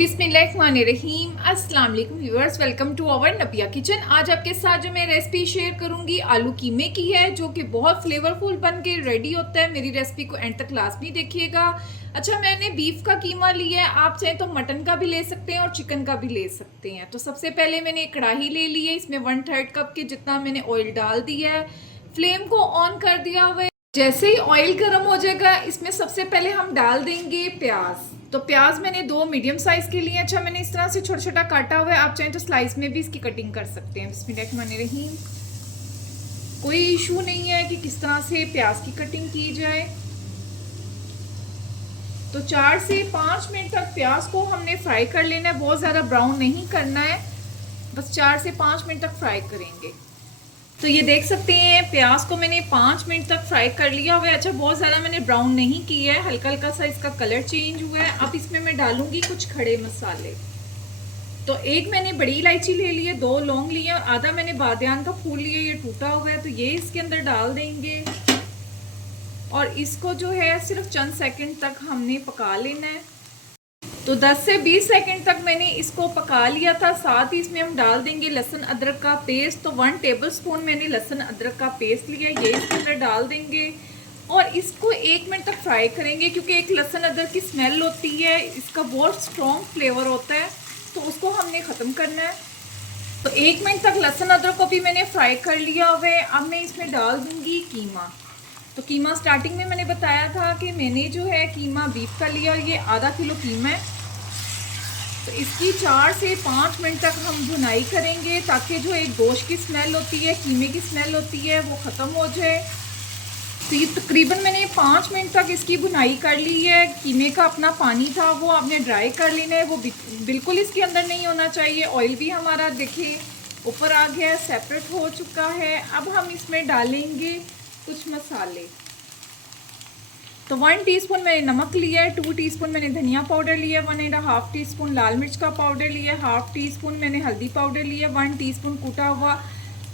बिस्मिल्लाहिर्रहमानिर्रहीम। अस्सलाम वालेकुम व्यूअर्स, वेलकम टू आवर नबिया किचन। आज आपके साथ जो मैं रेसिपी शेयर करूंगी आलू कीमे की है, जो कि बहुत फ्लेवरफुल बन के रेडी होता है। मेरी रेसिपी को एंड तक लाजमी देखिएगा। अच्छा, मैंने बीफ का कीमा लिया है, आप चाहें तो मटन का भी ले सकते हैं और चिकन का भी ले सकते हैं। तो सबसे पहले मैंने एक कढ़ाई ले ली है, इसमें 1/3 कप के जितना मैंने ऑयल डाल दिया है। फ्लेम को ऑन कर दिया हुआ है। जैसे ही ऑयल गर्म हो जाएगा, इसमें सबसे पहले हम डाल देंगे प्याज। तो प्याज मैंने 2 मीडियम साइज के लिए। अच्छा, मैंने इस तरह से छोटा छोटा काटा हुआ है, आप चाहें तो स्लाइस में भी इसकी कटिंग कर सकते हैं। बिस्मिल्लाहिर्रहमानिर्रहीम। कोई इशू नहीं है कि किस तरह से प्याज की कटिंग की जाए। तो 4 से 5 मिनट तक प्याज को हमने फ्राई कर लेना है, बहुत ज़्यादा ब्राउन नहीं करना है, बस 4 से 5 मिनट तक फ्राई करेंगे। तो ये देख सकते हैं प्याज को मैंने 5 मिनट तक फ्राई कर लिया हुआ है। अच्छा, बहुत ज़्यादा मैंने ब्राउन नहीं किया है, हल्का हल्का सा इसका कलर चेंज हुआ है। अब इसमें मैं डालूंगी कुछ खड़े मसाले। तो एक मैंने बड़ी इलायची ले ली है, 2 लौंग लिए और आधा मैंने बादियान का फूल लिया, ये टूटा हुआ है, तो ये इसके अंदर डाल देंगे। और इसको जो है सिर्फ चंद सेकंड तक हमने पका लेना है। तो 10 से 20 सेकंड तक मैंने इसको पका लिया था। साथ ही इसमें हम डाल देंगे लहसुन अदरक का पेस्ट। तो 1 टेबलस्पून मैंने लहसुन अदरक का पेस्ट लिया, ये इसके अंदर डाल देंगे और इसको 1 मिनट तक फ्राई करेंगे, क्योंकि एक लहसुन अदरक की स्मेल होती है, इसका बहुत स्ट्रॉन्ग फ्लेवर होता है, तो उसको हमने ख़त्म करना है। तो 1 मिनट तक लहसुन अदरक को भी मैंने फ्राई कर लिया हुआ है। अब मैं इसमें डाल दूँगी कीमा। तो कीमा स्टार्टिंग में मैंने बताया था कि मैंने जो है कीमा बीफ का लिया और ये आधा किलो कीमा है। तो इसकी 4 से 5 मिनट तक हम भुनाई करेंगे, ताकि जो एक गोश्त की स्मेल होती है, कीमे की स्मेल होती है, वो ख़त्म हो जाए। तो ये तकरीबन मैंने 5 मिनट तक इसकी भुनाई कर ली है। कीमे का अपना पानी था वो आपने ड्राई कर लेना है, वो बिल्कुल इसके अंदर नहीं होना चाहिए। ऑयल भी हमारा देखिए ऊपर आ गया है, सेपरेट हो चुका है। अब हम इसमें डालेंगे कुछ मसाले। तो 1 टीस्पून मैंने नमक लिया है, 2 टीस्पून मैंने धनिया पाउडर लिया है, 1.5 टीस्पून लाल मिर्च का पाउडर लिया है, 1/2 टीस्पून मैंने हल्दी पाउडर लिया है, 1 टीस्पून कूटा हुआ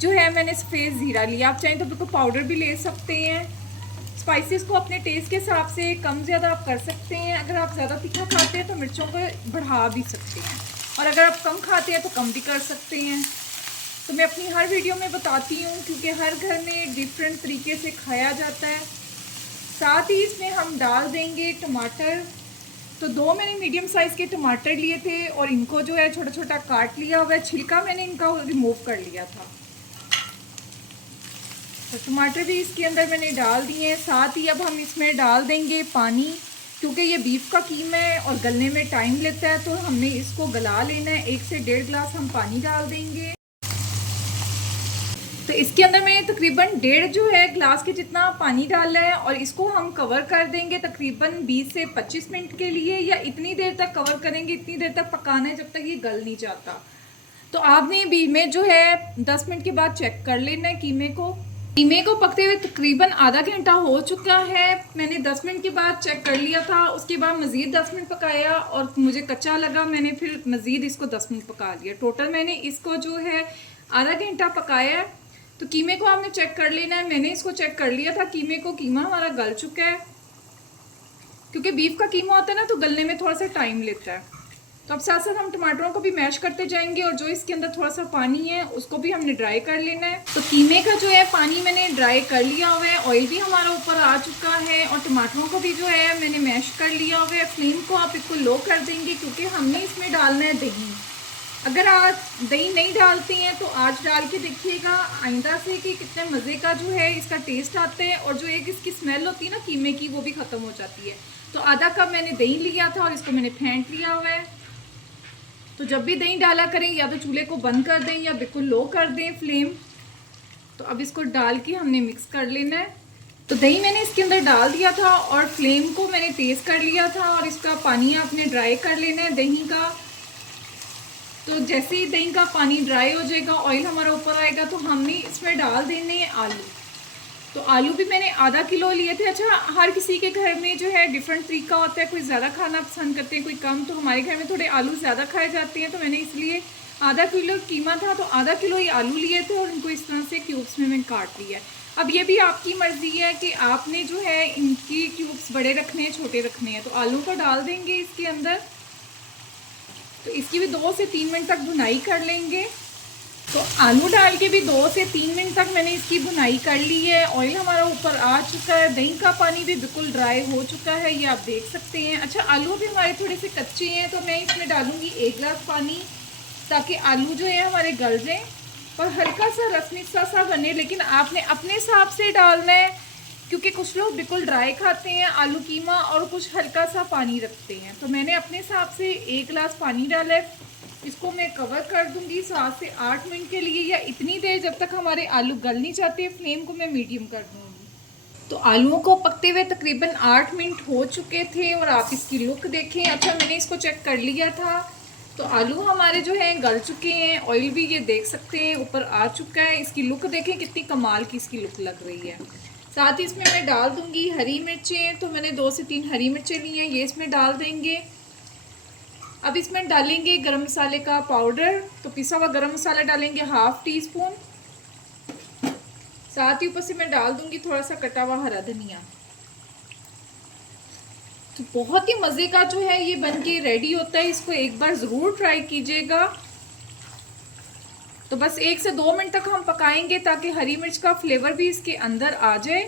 जो है मैंने सफ़ेद ज़ीरा लिया। आप चाहें तो बिल्कुल पाउडर भी ले सकते हैं। स्पाइसेस को अपने टेस्ट के हिसाब से कम ज़्यादा आप कर सकते हैं। अगर आप ज़्यादा तीखा खाते हैं तो मिर्चों को बढ़ा भी सकते हैं, और अगर आप कम खाते हैं तो कम भी कर सकते हैं। तो मैं अपनी हर वीडियो में बताती हूँ, क्योंकि हर घर में डिफरेंट तरीके से खाया जाता है। साथ ही इसमें हम डाल देंगे टमाटर। तो 2 मैंने मीडियम साइज़ के टमाटर लिए थे और इनको जो है छोटा छोटा काट लिया हुआ है, छिलका मैंने इनका रिमूव कर लिया था। तो टमाटर भी इसके अंदर मैंने डाल दिए हैं। साथ ही अब हम इसमें डाल देंगे पानी, क्योंकि ये बीफ का कीमा है और गलने में टाइम लेता है, तो हमने इसको गला लेना है। 1 से 1.5 गिलास हम पानी डाल देंगे। तो इसके अंदर मैंने तकरीबन 1.5 जो है गिलास के जितना पानी डाला है, और इसको हम कवर कर देंगे तकरीबन 20 से 25 मिनट के लिए, या इतनी देर तक कवर करेंगे, इतनी देर तक पकाना है जब तक ये गल नहीं जाता। तो आपने बीफ में जो है 10 मिनट के बाद चेक कर लेना है कीमे को। कीमे को पकते हुए तकरीबन आधा घंटा हो चुका है। मैंने 10 मिनट के बाद चेक कर लिया था, उसके बाद मज़ीद 10 मिनट पकाया और मुझे कच्चा लगा, मैंने फिर मज़ीद इसको 10 मिनट पका लिया। टोटल मैंने इसको जो है आधा घंटा पकाया है। तो कीमे को आपने चेक कर लेना है। मैंने इसको चेक कर लिया था कीमे को, कीमा हमारा गल चुका है, क्योंकि बीफ का कीमा होता है ना, तो गलने में थोड़ा सा टाइम लेता है। तो अब साथ साथ हम टमाटरों को भी मैश करते जाएंगे, और जो इसके अंदर थोड़ा सा पानी है उसको भी हमने ड्राई कर लेना है। तो कीमे का जो है पानी मैंने ड्राई कर लिया हुआ है, ऑयल भी हमारा ऊपर आ चुका है, और टमाटरों को भी जो है मैंने मैश कर लिया हुआ है। फ्लेम को आप बिल्कुल लो कर देंगे, क्योंकि हमने इसमें डालना है दही। अगर आज दही नहीं डालते हैं तो आज डाल के देखिएगा आइंदा से कि कितने मज़े का जो है इसका टेस्ट आता है, और जो एक इसकी स्मेल होती है ना कीमे की, वो भी ख़त्म हो जाती है। तो आधा कप मैंने दही लिया था और इसको मैंने फेंट लिया हुआ है। तो जब भी दही डाला करें, या तो चूल्हे को बंद कर दें या बिल्कुल लो कर दें फ्लेम। तो अब इसको डाल के हमने मिक्स कर लेना है। तो दही मैंने इसके अंदर डाल दिया था और फ्लेम को मैंने तेज़ कर लिया था, और इसका पानी आपने ड्राई कर लेना है दही का। तो जैसे ही दही का पानी ड्राई हो जाएगा, ऑयल हमारा ऊपर आएगा, तो हमने इसमें डाल देने हैं आलू। तो आलू भी मैंने आधा किलो लिए थे। अच्छा, हर किसी के घर में जो है डिफरेंट तरीका होता है, कोई ज़्यादा खाना पसंद करते हैं, कोई कम। तो हमारे घर में थोड़े आलू ज़्यादा खाए जाते हैं, तो मैंने इसलिए आधा किलो कीमा था तो आधा किलो ही आलू लिए थे, और इनको इस तरह से क्यूब्स में मैंने काट लिया है। अब ये भी आपकी मर्ज़ी है कि आपने जो है इनकी क्यूब्स बड़े रखने हैं छोटे रखने हैं। तो आलू को डाल देंगे इसके अंदर। तो इसकी भी 2 से 3 मिनट तक भुनाई कर लेंगे। तो आलू डाल के भी 2 से 3 मिनट तक मैंने इसकी भुनाई कर ली है। ऑयल हमारा ऊपर आ चुका है, दही का पानी भी बिल्कुल ड्राई हो चुका है, ये आप देख सकते हैं। अच्छा, आलू भी हमारे थोड़े से कच्चे हैं तो मैं इसमें डालूँगी 1 गिलास पानी, ताकि आलू जो है हमारे गल जाएँ और हल्का सा रसमिसा सा बने। लेकिन आपने अपने हिसाब से डालना है, क्योंकि कुछ लोग बिल्कुल ड्राई खाते हैं आलू कीमा और कुछ हल्का सा पानी रखते हैं। तो मैंने अपने हिसाब से 1 गिलास पानी डाला है। इसको मैं कवर कर दूंगी 7 से 8 मिनट के लिए, या इतनी देर जब तक हमारे आलू गल नहीं जाते। फ्लेम को मैं मीडियम कर दूंगी। तो आलूओं को पकते हुए तकरीबन 8 मिनट हो चुके थे और आप इसकी लुक देखें। अच्छा, मैंने इसको चेक कर लिया था, तो आलू हमारे जो हैं गल चुके हैं। ऑयल भी ये देख सकते हैं ऊपर आ चुका है। इसकी लुक देखें कितनी कमाल की इसकी लुक लग रही है। साथ ही इसमें मैं डाल दूंगी हरी मिर्चें। तो मैंने 2 से 3 हरी मिर्चें ली हैं, ये इसमें डाल देंगे। अब इसमें डालेंगे गरम मसाले का पाउडर। तो पिसा हुआ गरम मसाला डालेंगे 1/2 टीस्पून। साथ ही ऊपर से मैं डाल दूंगी थोड़ा सा कटा हुआ हरा धनिया। तो बहुत ही मज़े का जो है ये बन के रेडी होता है। इसको एक बार ज़रूर ट्राई कीजिएगा। तो बस 1 से 2 मिनट तक हम पकाएंगे ताकि हरी मिर्च का फ्लेवर भी इसके अंदर आ जाए।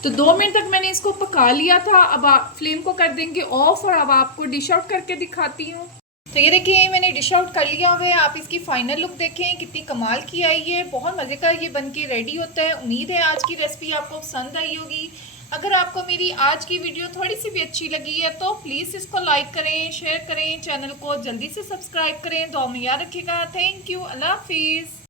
तो 2 मिनट तक मैंने इसको पका लिया था। अब आप फ्लेम को कर देंगे ऑफ और अब आपको डिश आउट करके दिखाती हूँ। तो ये देखिए मैंने डिश आउट कर लिया हुआ है। आप इसकी फाइनल लुक देखें कितनी कमाल की आई है। बहुत मज़े का ये बन के रेडी होता है। उम्मीद है आज की रेसिपी आपको पसंद आई होगी। अगर आपको मेरी आज की वीडियो थोड़ी सी भी अच्छी लगी है तो प्लीज़ इसको लाइक करें, शेयर करें, चैनल को जल्दी से सब्सक्राइब करें। दुआ में याद रखिएगा। Thank you. अल्लाह हाफिज़।